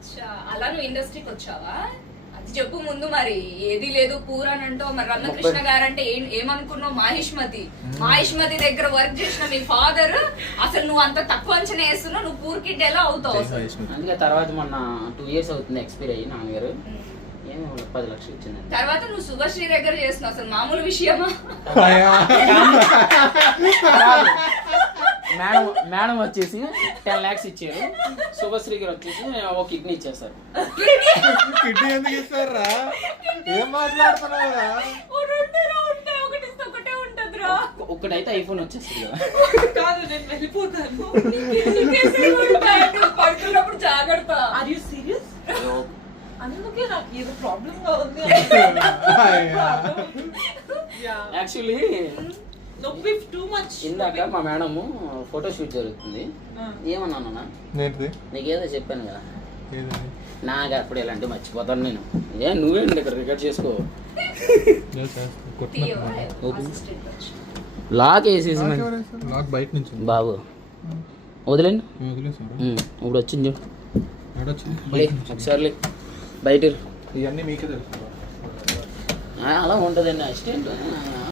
అచ్చా, అలా నువ్వు ఇండస్ట్రీకి వచ్చావా? అది చెప్పు ముందు. మరి ఏది లేదు పూర్ అని అంటావు, మరి రమ్యకృష్ణ గారు అంటే ఏమనుకున్నావు? మాహిష్మతి దగ్గర వర్క్ చేసిన మీ ఫాదర్, అసలు నువ్వు అంత తక్కువ అంచనా వేస్తున్నావు, నువ్వు పూర్ కిడ్ ఎలా అవుతావు? అందుకే తర్వాత మొన్న 2 years అవుతుంది ఎక్స్పైర్ అయ్యి నాన్నగారు, ఏమో 10 లక్షలు ఇచ్చింది. తర్వాత నువ్వు శుభశ్రీ దగ్గర చేస్తున్నావు, అసలు మామూలు విషయమా? మేడం వచ్చేసి 10 lakhs ఇచ్చారు, శుభశ్రీ గారు వచ్చేసి ఒక కిడ్నీ ఇచ్చేస్తారు. కిడ్నీ ఎందుకు ఇస్తారా? ఏం మాట్లాడుతున్నావురా? ఒక్కటైతే ఐఫోన్ వచ్చేస్తుంది కదా. కాదు, నేను వెళ్ళిపోతాను. పడుతున్నప్పుడు జాగ్రత్త. Are you serious? అందుకే నాకు ఏదో ప్రాబ్లం గా ఉంది. యాక్చువల్లీ నొప్పి టూ మచ్. ఇందాక మా మేడం ఫోటో షూట్ జరుగుతుంది, ఏమన్నా నీకేదో చెప్పాను కదా, నాకు అప్పుడు ఇలాంటి మర్చిపోతాను నేను. నువ్వేంటి ఇక్కడ రికార్డ్ చేసుకో. లాక్ వేసేసి బయట నుంచి బాబు వదిలేండి. ఇప్పుడు వచ్చింది చూడు ఒకసారి బయట. ఇవన్నీ మీకే తెలుసు. అలా ఉంటుందండి అసిస్టెంట్.